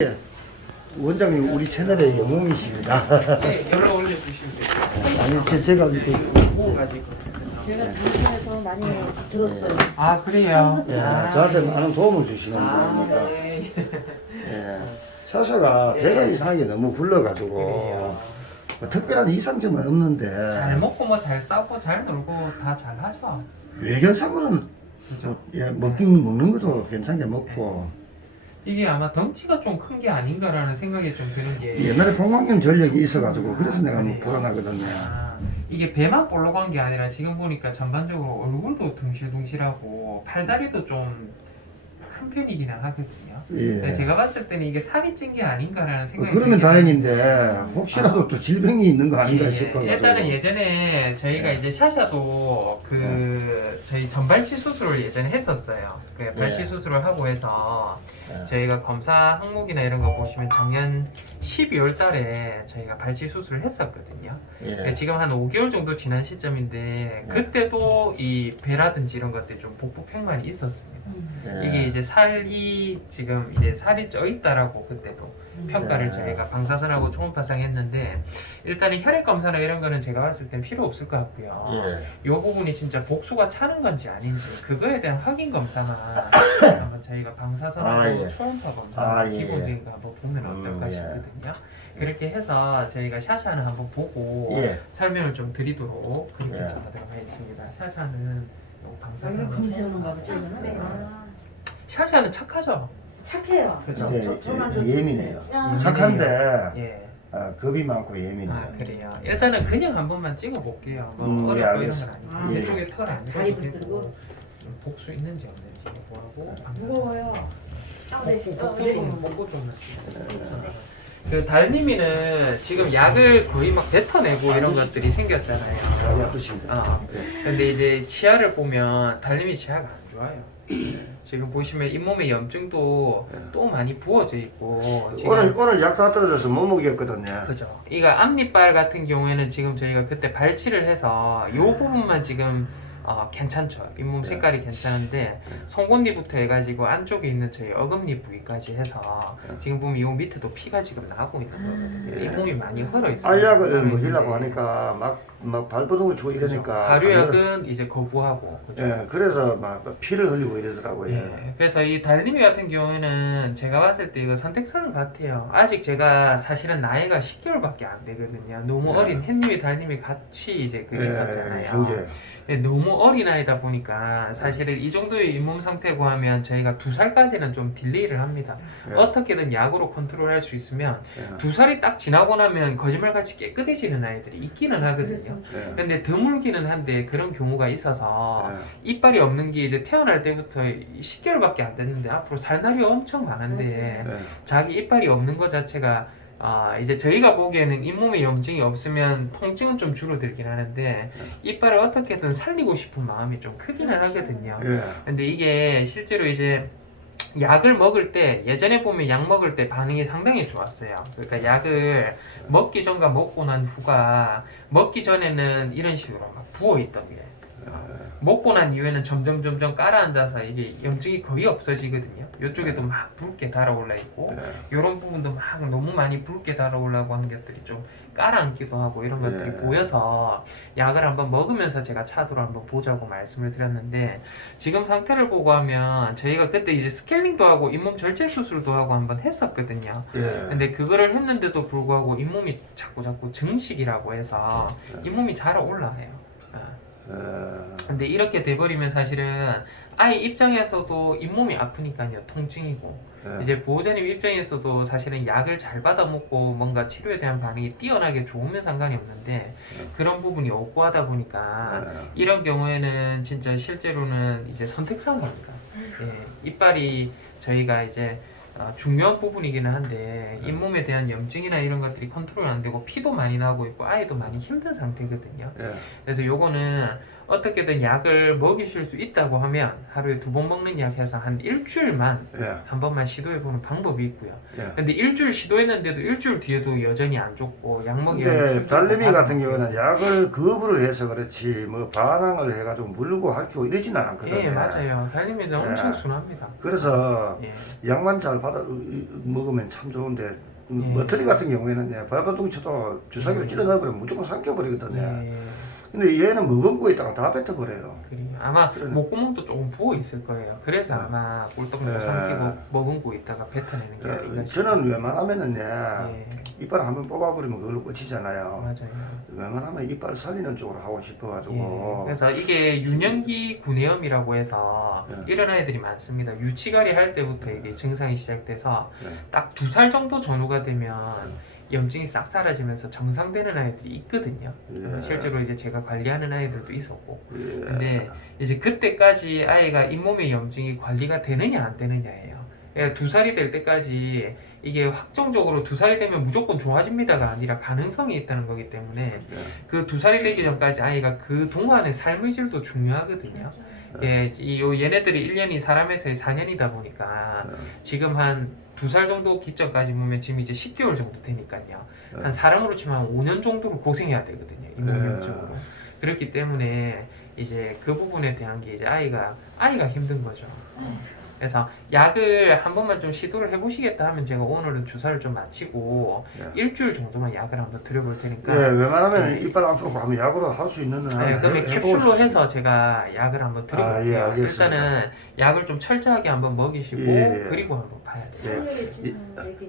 예, 원장님 우리 채널의 영웅이십니다. 네, 열로 올려주시면 돼요. 아니 제가 이렇게 구워가지고. 제가 방송에서 많이 들었어요. 아, 그래요? 예, 저한테 많은 도움을 주시는 분입니다. 네. 예, 샤샤가 배가 이상하게 너무 굴러가지고 뭐 특별한 이상점은 없는데 잘 먹고 뭐 잘 싸고 잘 놀고 다 잘하죠. 외견상으로는 그죠? 예, 먹는 것도 괜찮게 먹고 이게 아마 덩치가 좀 큰 게 아닌가라는 생각이 좀 드는 게 옛날에 봉황경 전력이 있어가지고 그래서 내가 뭐 불안하거든요. 이게 배만 볼록한 게 아니라 지금 보니까 전반적으로 얼굴도 둥실둥실하고 팔다리도 좀 큰 편이긴 하거든요. 근데 예. 제가 봤을 때는 이게 살이 찐 게 아닌가라는 생각이 그러면 들긴 다행인데 혹시라도 또 질병이 있는 거 아닌가 예, 싶어가지고 일단은 예전에 저희가 이제 샤샤도 저희 전발치 수술을 예전에 했었어요. 그 발치 예. 수술을 하고 해서 예. 저희가 검사 항목이나 이런 거 보시면 작년 12월 달에 저희가 발치 수술을 했었거든요. 예. 지금 한 5개월 정도 지난 시점인데 그때도 이 배라든지 이런 것들이 좀 복부 팽만이 있었습니다. 예. 이게 이제 살이 지금 이제 살이 쪄 있다라고 그때도 평가를 네. 저희가 방사선하고 초음파상 했는데 일단은 혈액 검사나 이런 거는 제가 봤을 땐 필요 없을 것 같고요. 예. 이 부분이 진짜 복수가 차는 건지 아닌지 그거에 대한 확인 검사만 한번 저희가 방사선하고 아, 예. 초음파 검사 아, 예. 기본적인 한번 보면 어떨까 예. 싶거든요. 그렇게 해서 저희가 샤샤는 한번 보고 예. 설명을 좀 드리도록 그렇게 예. 하도록 하겠습니다. 샤샤는 여기는 금세우는가 보죠, 네. 이거는? 아, 샤샤는 착하죠. 착해요. 그죠? 이제 저만 좀- 예민해요. 아, 착한데 예. 겁이 많고 예민해요. 아 그래요. 일단은 그냥 한 번만 찍어볼게요. 뭐 예, 어렵고 이런 건 알겠습니다. 아니고 예. 이쪽에 털 안 다리 들어도 되고 붙들고. 좀 복수 있는지 없는지 뭐하고 무거워요. 복수는 먹고 좀 그 달님이는 지금 약을 거의 막 뱉어내고 이런 것들이 생겼잖아요. 다리 아프신가? 근데 이제 치아를 보면 달님이 치아가 안 좋아요. 지금 보시면 잇몸에 염증도 또 많이 부어져 있고 지금 오늘 약 다 떨어져서 못 먹겠거든요. 그죠. 이거 앞니빨 같은 경우에는 지금 저희가 그때 발치를 해서 요 부분만 지금 괜찮죠. 잇몸 색깔이 괜찮은데 송곳니부터 해가지고 안쪽에 있는 저희 어금니 부위까지 해서 지금 보면 요 밑에도 피가 지금 나고 있는 거거든요. 잇몸이 많이 흘러 있어요. 알약을 먹이려고 하니까 막 발버둥을 치고 이러니까 발효약은 이제 거부하고 그죠? 예, 그래서 막 피를 흘리고 이러더라고요. 예, 그래서 이 달님이 같은 경우에는 제가 봤을 때 이거 선택사항 같아요. 아직 제가 사실은 나이가 10개월밖에 안 되거든요. 너무 예. 어린 햇님이 달님이 같이 이제 그 있었잖아요. 형제. 예, 너무 어린 아이다 보니까 사실은 이 정도의 잇몸 상태고 하면 저희가 2살까지는 좀 딜레이를 합니다. 예. 어떻게든 약으로 컨트롤할 수 있으면 예. 2살이 딱 지나고 나면 거짓말같이 깨끗해지는 아이들이 있기는 하거든요. 예. 근데 드물기는 한데 그런 경우가 있어서 예. 이빨이 없는 게 이제 태어날 때부터 10개월밖에 안 됐는데 앞으로 살 날이 엄청 많은데 예. 자기 이빨이 없는 것 자체가 이제 저희가 보기에는 잇몸에 염증이 없으면 통증은 좀 줄어들긴 하는데 이빨을 어떻게든 살리고 싶은 마음이 좀 크기는 하거든요. 예. 근데 이게 실제로 이제 약을 먹을 때 예전에 보면 약 먹을 때 반응이 상당히 좋았어요. 그러니까 약을 먹기 전과 먹고 난 후가 먹기 전에는 이런 식으로 막 부어 있던 게 먹고 난 이후에는 점점 깔아앉아서 이게 염증이 거의 없어지거든요. 이쪽에도 막 붉게 달아올라 있고 이런 부분도 막 너무 많이 붉게 달아올라고 하는 것들이 좀 깔아앉기도 하고 이런 것들이 보여서 약을 한번 먹으면서 제가 차도로 한번 보자고 말씀을 드렸는데 지금 상태를 보고 하면 저희가 그때 이제 스케일링도 하고 잇몸 절제 수술도 하고 한번 했었거든요. 예. 근데 그거를 했는데도 불구하고 잇몸이 자꾸 증식이라고 해서 잇몸이 잘 올라와요. 근데 이렇게 돼버리면 사실은 아이 입장에서도 잇몸이 아프니까요. 통증이고 이제 보호자님 입장에서도 사실은 약을 잘 받아먹고 뭔가 치료에 대한 반응이 뛰어나게 좋으면 상관이 없는데 그런 부분이 없고 하다 보니까 이런 경우에는 진짜 실제로는 이제 선택사항 겁니다. 예, 이빨이 저희가 이제 중요한 부분이기는 한데 잇몸에 대한 염증이나 이런 것들이 컨트롤 안 되고 피도 많이 나고 있고 아이도 많이 힘든 상태거든요. 그래서 요거는 어떻게든 약을 먹이실 수 있다고 하면 하루에 2번 먹는 약 해서 한 일주일만 한 번만 시도해보는 방법이 있고요. 근데 일주일 시도했는데도 일주일 뒤에도 여전히 안 좋고 약 먹이면 근데 달래미 같은 경우는 약을 거부를 해서 그렇지 뭐 반항을 해가지고 물고 할퀴고 이러진 않거든요. 예, 맞아요. 달리면 엄청 예. 순합니다. 그래서 예. 약만 잘 받아 먹으면 참 좋은데 예. 머터리 같은 경우에는 발바둥 쳐도 주사기로 찔러 넣어버리면 무조건 삼켜버리거든요. 예. 근데 얘는 머금고 있다가 다 뱉어버려요. 그래요. 아마 그러네. 목구멍도 조금 부어 있을 거예요. 그래서 네. 아마 꿀떡 네. 삼키고 머금고 있다가 뱉어내는 게 아닌가 싶어요. 저는 웬만하면은 예. 이빨 한번 뽑아버리면 그걸로 끝이잖아요. 맞아요. 웬만하면 이빨 살리는 쪽으로 하고 예. 싶어가지고. 그래서 이게 유년기 구내염이라고 해서 예. 이런 아이들이 많습니다. 유치가리 할 때부터 이게 증상이 시작돼서 예. 딱 2살 정도 전후가 되면 염증이 싹 사라지면서 정상되는 아이들이 있거든요. 예. 실제로 이제 제가 관리하는 아이들도 있었고. 예. 근데 이제 그때까지 아이가 잇몸의 염증이 관리가 되느냐 안 되느냐예요. 그러니까 2살이 될 때까지 이게 확정적으로 2살이 되면 무조건 좋아집니다가 아니라 가능성이 있다는 거기 때문에 예. 그 2살이 되기 전까지 아이가 그 동안의 삶의 질도 중요하거든요. 예, 얘네들이 1년이 사람에서의 4년이다 보니까 지금 한 2살 정도 기점까지 보면 지금 이제 10개월 정도 되니까요. 한 사람으로 치면 한 5년 정도를 고생해야 되거든요. 잇몸염증으로. 그렇기 때문에 이제 그 부분에 대한 게 이제 아이가 힘든 거죠. 그래서 약을 한 번만 좀 시도를 해보시겠다 하면 제가 오늘은 주사를 좀 마치고 일주일 정도만 약을 한번 드려볼 테니까. 예, 웬만하면 이빨 아프고 하면 약으로 할 수 있는 한 네, 그러면 해보고 캡슐로 싶습니다. 해서 제가 약을 한번 드려볼게요. 예, 알겠습니다. 일단은 약을 좀 철저하게 한번 먹이시고 예. 그리고 한번 봐야 돼요.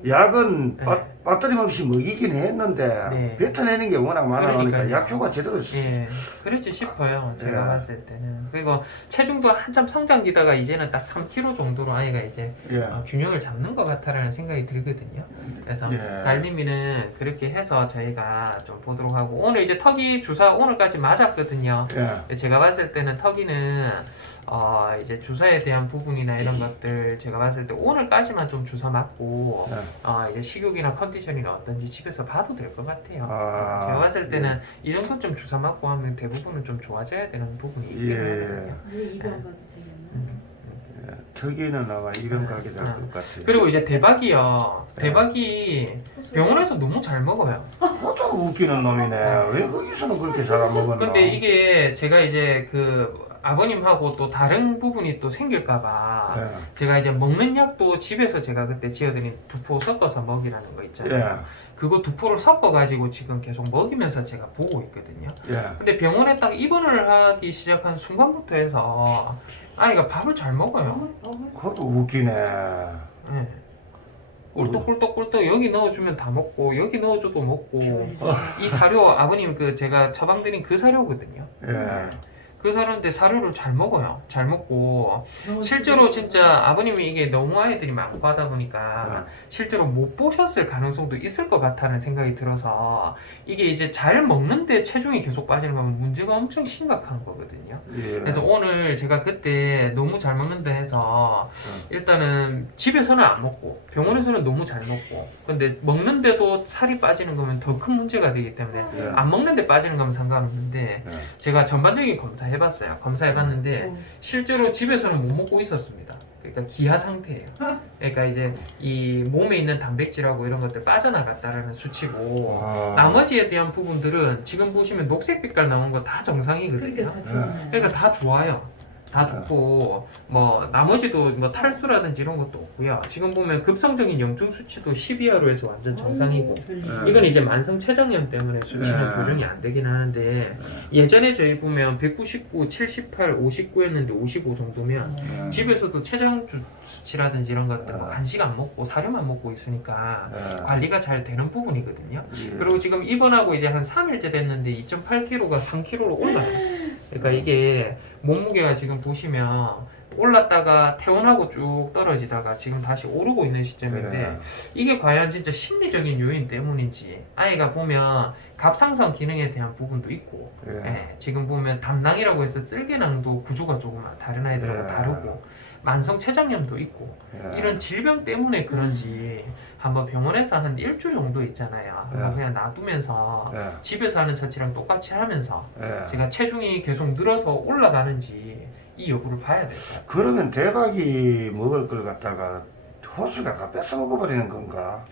약은 네. 빠뜨림 없이 먹이긴 했는데 네. 뱉어내는 게 워낙 많아 보니까 그러니까요. 약효가 제대로 예, 그렇지 싶어요. 제가 예. 봤을 때는. 그리고 체중도 한참 성장기다가 이제는 딱 3kg 정도로 아이가 이제 예. 균형을 잡는 것 같다라는 생각이 들거든요. 그래서 예. 달님이는 그렇게 해서 저희가 좀 보도록 하고 오늘 이제 턱이 주사 오늘까지 맞았거든요. 예. 제가 봤을 때는 턱이는 이제 주사에 대한 부분이나 이런 것들 제가 봤을 때 오늘까지만 좀 주사 맞고 이제 식욕이나 컨디션이나 어떤지 집에서 봐도 될 것 같아요. 아, 제가 봤을 때는 이 정도쯤 주사 맞고 하면 대부분은 좀 좋아져야 되는 부분이 있긴 예. 하거든요. 턱에는 아마 이런 가게 될 것 같아요. 그리고 이제 대박이요. 네. 대박이 병원에서 너무 잘 먹어요. 그것도 웃기는 놈이네. 왜 거기서는 그렇게 잘 안 먹었나? 근데 이게 제가 이제 그 아버님하고 또 다른 부분이 또 생길까봐 예. 제가 이제 먹는 약도 집에서 제가 그때 지어드린 두포 섞어서 먹이라는 거 있잖아요. 그거 두포를 섞어가지고 지금 계속 먹이면서 제가 보고 있거든요. 예. 근데 병원에 딱 입원을 하기 시작한 순간부터 해서 아이가 밥을 잘 먹어요. 그것도 웃기네. 예. 꿀떡꿀떡꿀떡 여기 넣어주면 다 먹고 여기 넣어줘도 먹고 이 사료 아버님 그 제가 처방드린 그 사료거든요. 예. 그 사료인데 사료를 잘 먹어요. 잘 먹고 실제로 진짜 아버님이 이게 너무 아이들이 많고 하다 보니까 실제로 못 보셨을 가능성도 있을 것 같다는 생각이 들어서 이게 이제 잘 먹는데 체중이 계속 빠지는 거면 문제가 엄청 심각한 거거든요. 예. 그래서 오늘 제가 그때 너무 잘 먹는다 해서 일단은 집에서는 안 먹고 병원에서는 너무 잘 먹고 근데 먹는데도 살이 빠지는 거면 더 큰 문제가 되기 때문에 예. 안 먹는데 빠지는 거면 상관없는데 예. 제가 전반적인 검사 해봤어요. 검사해봤는데 실제로 집에서는 못 먹고 있었습니다. 그러니까 기하 상태예요. 그러니까 이제 이 몸에 있는 단백질하고 이런 것들 빠져나갔다라는 수치고 나머지에 대한 부분들은 지금 보시면 녹색 빛깔 나온 거 다 정상이거든요. 그러니까 다 좋아요. 다 좋고 뭐 나머지도 뭐 탈수라든지 이런 것도 없고요. 지금 보면 급성적인 염증 수치도 10 이하로 해서 완전 정상이고 이건 이제 만성 췌장염 때문에 수치는 보정이 안 되긴 하는데 예전에 저희 보면 199, 78, 59였는데 55 정도면 집에서도 췌장 수치라든지 이런 것들 뭐 간식 안 먹고 사료만 먹고 있으니까 관리가 잘 되는 부분이거든요. 그리고 지금 입원하고 이제 한 3일째 됐는데 2.8kg가 3kg로 올라요. 그러니까 이게 몸무게가 지금 보시면 올랐다가 퇴원하고 쭉 떨어지다가 지금 다시 오르고 있는 시점인데 이게 과연 진짜 심리적인 요인 때문인지 아이가 보면 갑상선 기능에 대한 부분도 있고 예, 지금 보면 담낭이라고 해서 쓸개낭도 구조가 조금 다른 아이들하고 다르고 만성 췌장염도 있고 이런 질병 때문에 그런지 한번 병원에서 한 일주 정도 있잖아요. 한번 그냥 놔두면서 집에서 하는 처치랑 똑같이 하면서 제가 체중이 계속 늘어서 올라가는지 이 여부를 봐야 될 것 같아요. 그러면 대박이 먹을 걸 갖다가 호수가 다 뺏어 먹어버리는 건가?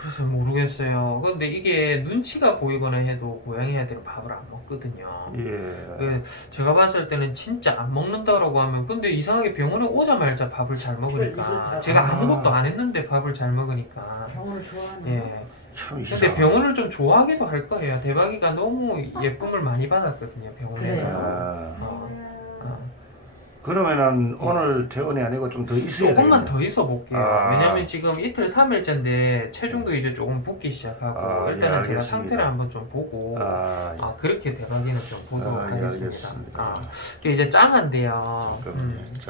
그래서 모르겠어요. 근데 이게 눈치가 보이거나 해도 고양이 애들은 밥을 안 먹거든요. 예. 그 제가 봤을 때는 진짜 안 먹는다라고 하면 근데 이상하게 병원에 오자마자 밥을 잘 먹으니까 제가 아무것도 안 했는데 밥을 잘 먹으니까 병원을 좋아하네. 예. 참 근데 이상. 병원을 좀 좋아하기도 할 거예요. 대박이가 너무 예쁨을 많이 받았거든요. 병원에서. 그래요? 어, 어. 그러면은 오늘 퇴원이 아니고 좀 더 있어야 조금만 되겠네. 더 있어 볼게요. 아. 왜냐면 지금 이틀 3일째인데 체중도 이제 조금 붓기 시작하고 아, 예, 일단은 제가 알겠습니다. 상태를 한번 좀 보고 아, 그렇게 대박이는 좀 보도록 아, 예, 하겠습니다. 알겠습니다. 이게 이제 짱한데요. 그럼요.